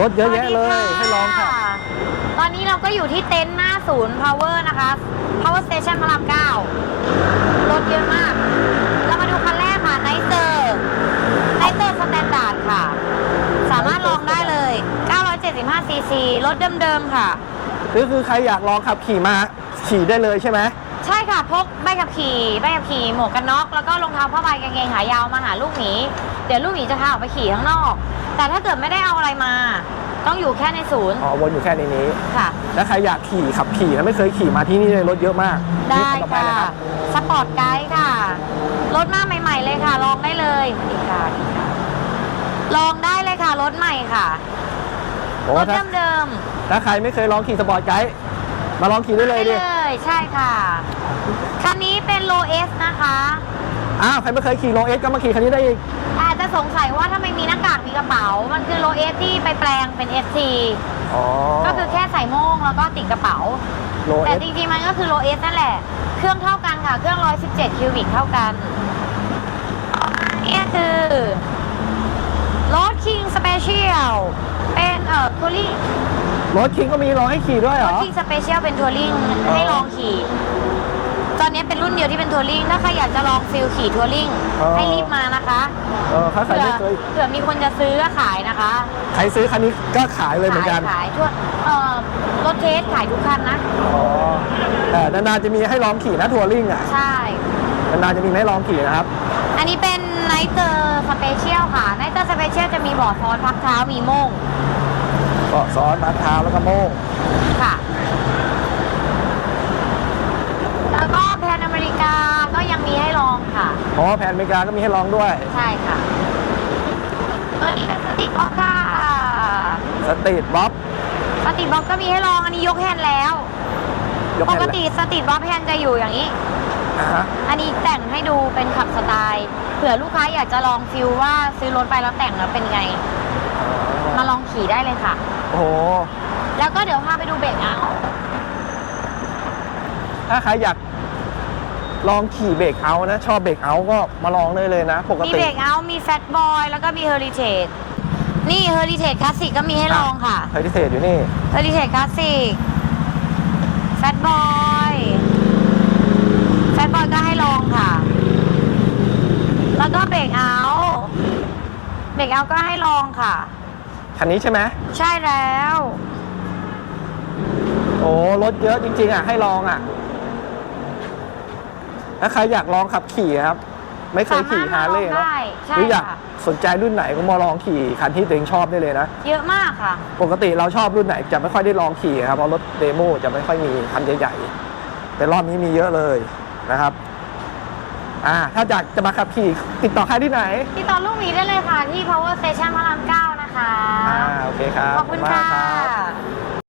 รถเยอะแยะเลยสวัสดีให้ลองค่ะ ตอนนี้เราก็อยู่ที่เต็นท์หน้าศูนย์ power นะคะ power station พระรามเก้ารถเยอะมาก เรามาดูคันแรกค่ะไนเตอร์ไนเตอร์สแตนดาร์ดค่ะ สามารถลองได้เลย 975 cc รถเดิมๆค่ะ ก็คือใครอยากลองขับขี่มา ขี่ได้เลยใช่ไหม ใช่ค่ะพกใบขับขี่ใบขับขี่หมวกกันน็อกแล้วก็รองเท้าผ้าใบกางเกงขายาวมาหาลูกหมีเดี๋ยวลูกหมีจะพาออกไปขี่ข้างนอก แต่ถ้าเกิดไม่ได้เอาอะไรมา ต้องอยู่แค่ในศูนย์อ๋อวนอยู่แค่ในนี้ ค่ะ แล้วใครอยากขี่ขับขี่แล้วไม่เคยขี่มาที่นี่เลยรถเยอะมากได้นี่ต่อไปค่ะเลยครับสปอร์ตไกด์ค่ะรถมาใหม่ ๆ เลยค่ะ ลองได้เลยดีค่ะดีค่ะลองได้เลยค่ะรถใหม่ค่ะโอ้รถถ้าเดิมถ้าใครไม่เคยลองขี่สปอร์ตไกด์มาลองขี่ได้ๆเลยได้ดิ เลยใช่ค่ะ คันนี้เป็นโลเอสนะคะ อ้าวใครไม่เคยขี่โลเอสก็มาขี่คันนี้ได้อีก อาจจะสงสัยว่าทำไมมีหน้ากากมีกระเป๋า มันคือโลเอสที่ไปแปลงเป็น ST อ๋อก็คือแค่ใส่โม่งแล้วก็ติดกระเป๋า โลเอแต่สจริงๆมันก็คือโลเอสนั่นแหละ เครื่องเท่ากันค่ะ เครื่อง 117 คิวบิกเท่ากันนี่คือรถ King Special เป็นเอ่อทัว ริงรถคิงก็มีลองให้ขี่ด้วยเหรรถอ King Special เป็นทัวริงอ๋อให้ลองขี่ ตอนนี้เป็นรุ่นเดียวที่เป็นทัวริงถ้าใครอยากจะลองฟิลขี่ทัวริงอ๋อ ให้รีบมานะคะเออถ้าใครเผื่อไม่เคยเผื่อมีคนจะซื้อก็ขายนะคะใครซื้อคันนี้ก็ขายเลยเหมือนกัน ขายขายทั่วเอ่อรถเทสขายทุกคันนะ อ๋อแต่นานๆจะมีให้ลองขี่นะทัวริงอะ ใช่ นานๆจะมีให้ลองขี่นะครับ อันนี้เป็นไนเตอร์สเปเชียลค่ะไนเตอร์สเปเชียลจะมีเบาะซ้อนพักเท้ามีโม่ง ก็ซ้อนมัดเท้าแล้วก็โม่งค่ะ แล้วก็แพนอเมริกาก็ยังมีให้ลองค่ะ อ๋อแผนอเมริกาก็มีให้ลองด้วย ใช่ค่ะตัวนี้เป็นสติบ็อกค่ะสตรีทบ๊อบสติบ็อกก็มีให้ลองอันนี้ยกแฮนด์แล้ว ยกปแฮนกด์ติสติบ็อกแฮนด์จะอยู่อย่างนี้ อ่าฮะอันนี้แต่งให้ดูเป็นขับสไตล์ เผื่อลูกค้าอยากจะลองฟิลว่าซื้อรถไปแล้วแต่งแล้วเป็นไง มาลองขี่ได้เลยค่ะ โอ้โห แล้วก็เดี๋ยวพาไปดูเบรกเอาถ้าใครอยากลองขี่เบรกเอาท์นะ ชอบเบรกเอาท์ก็มาลองได้เลยนะ ปกมีติ เบรกเอาท์มีแฟตบอยแล้วก็มีเฮอริเทจนี่เฮอริเทจคลาสสิกก็มีให้ลองค่ะ เฮอริเทจอยู่นี่ เฮอริเทจคลาสสิกแฟตบอยแฟตบอยก็ให้ลองค่ะ แล้วก็เบรกเอาท์เบรกเอาท์ก็ให้ลองค่ะ คันนี้ใช่ไหมใช่แล้ว โอ้รถเยอะจริง ๆ อะ ให้ลองอะ ถ้าใครอยากลองขับขี่ครับ ไม่เคยขี่ฮาร์เลย์สามารถมาลองเนาะได้ใช่หรืออยากค่ะสนใจรุ่นไหนก็มาลองขี่คันที่ตัวเองชอบได้เลยนะ เยอะมากค่ะ ปกติเราชอบรุ่นไหนจะไม่ค่อยได้ลองขี่ครับเพราะรถเดโมจะไม่ค่อยมีคันใหญ่ๆแต่รอบนี้มีเยอะเลยนะครับอ่าถ้าอยากจะมาขับขี่ติดต่อใครที่ไหน ติดต่อลูกหมีได้เลยค่ะ ที่ power station พระรามเก้า นะคะ อ่าโอเคครับขอบคุณมากค่ะ รับ